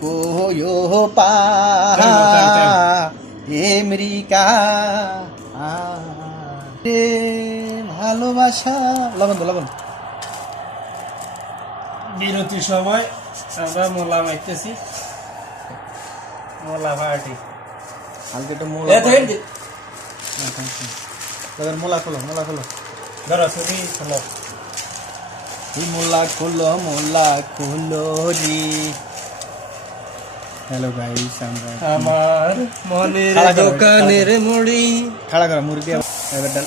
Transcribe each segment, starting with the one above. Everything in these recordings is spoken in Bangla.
কোয়ো পা আমেরিকা ভালোবাসা লবণ বিরতির সময় আমরা মোলা মাইতেছি, মোলা পার্টি হালকা একটু মোলা মোলা খোলো ধরো ছবি খোলো। মোলা খোলো জি। হ্যালো গাইস, আমরা আমার মনের দোকানের মুড়ি খাড়া করা মুরগি এবার ডাল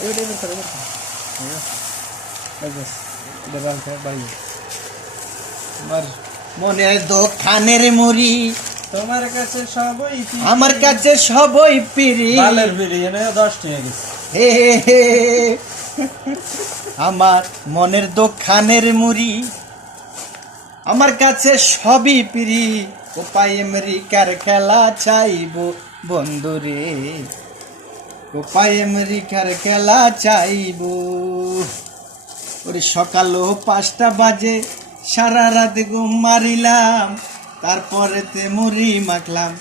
এবার আমার মনের দোকানের মুড়ি তোমার কাছে সবই আমার কাছে সবই পিরি বালের বিড়ি এনে 10 টাকা গেছে। হে আমার মনের দোকানের মুড়ি আমার কাছে সবই পিরি কোপাই আমেরিকার খেলা চাইব বন্ধুরে, কোপাই আমেরিকার খেলা চাইব। ওরে সকালও 5টা বাজে সারা রাত ঘুম মারিলাম, তারপরেতে মুড়ি মাখলাম,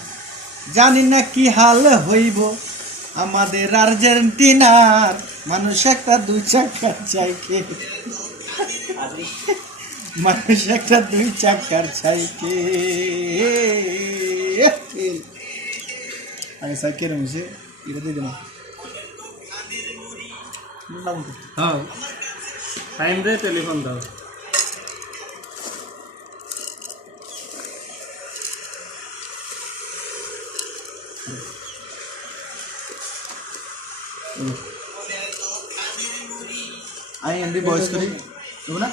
জানি না কি হাল হইব আমাদের আর্জেন্টিনার মানুষ একটা 2 চাকার সাইকেল, মানুষ একটা 2 চাকার সাইকেল। আগে সাইকেল মিশে এটা দিয়ে দিলাম। হ্যাঁ টাইম দে, টেলিফোন দাও। আমি এমনি বয়স করি না।